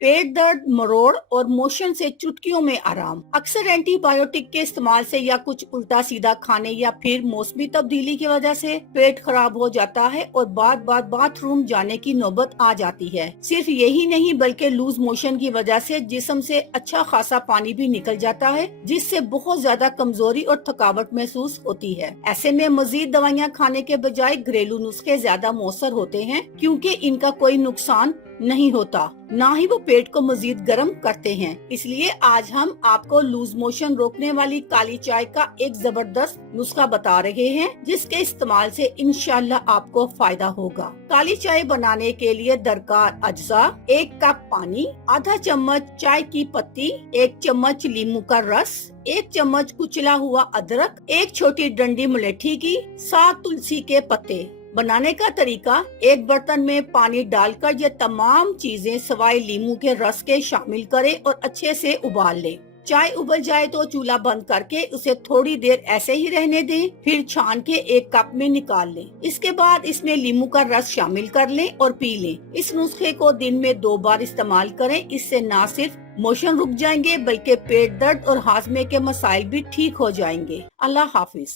पेट दर्द, मरोड़ और मोशन से चुटकियों में आराम। अक्सर एंटीबायोटिक के इस्तेमाल से या कुछ उल्टा सीधा खाने या फिर मौसमी तब्दीली की वजह से पेट खराब हो जाता है और बार बार बाथरूम जाने की नौबत आ जाती है। सिर्फ यही नहीं बल्कि लूज मोशन की वजह से जिस्म से अच्छा खासा पानी भी निकल जाता है, जिससे बहुत ज्यादा कमजोरी और थकावट महसूस होती है। ऐसे में मजीद दवाइयाँ खाने के बजाय घरेलू नुस्खे ज्यादा मौसर होते हैं, क्योंकि इनका कोई नुकसान नहीं होता, ना ही वो पेट को मजीद गर्म करते हैं। इसलिए आज हम आपको लूज मोशन रोकने वाली काली चाय का एक जबरदस्त नुस्खा बता रहे हैं, जिसके इस्तेमाल से इंशाल्लाह आपको फायदा होगा। काली चाय बनाने के लिए दरकार अज्जा: 1 कप पानी, आधा चम्मच चाय की पत्ती, 1 चम्मच नींबू का रस, 1 चम्मच कुचला हुआ अदरक, 1 छोटी डंडी मुलेठी की, 7 तुलसी के पत्ते। बनाने का तरीका: एक बर्तन में पानी डालकर ये तमाम चीजें सिवाय नींबू के रस के शामिल करें और अच्छे से उबाल लें। चाय उबल जाए तो चूल्हा बंद करके उसे थोड़ी देर ऐसे ही रहने दें, फिर छान के एक कप में निकाल लें। इसके बाद इसमें नींबू का रस शामिल कर लें और पी लें। इस नुस्खे को दिन में 2 बार इस्तेमाल करें। इससे न सिर्फ मोशन रुक जाएंगे बल्कि पेट दर्द और हाजमे के मसाइल भी ठीक हो जाएंगे। अल्लाह हाफिज।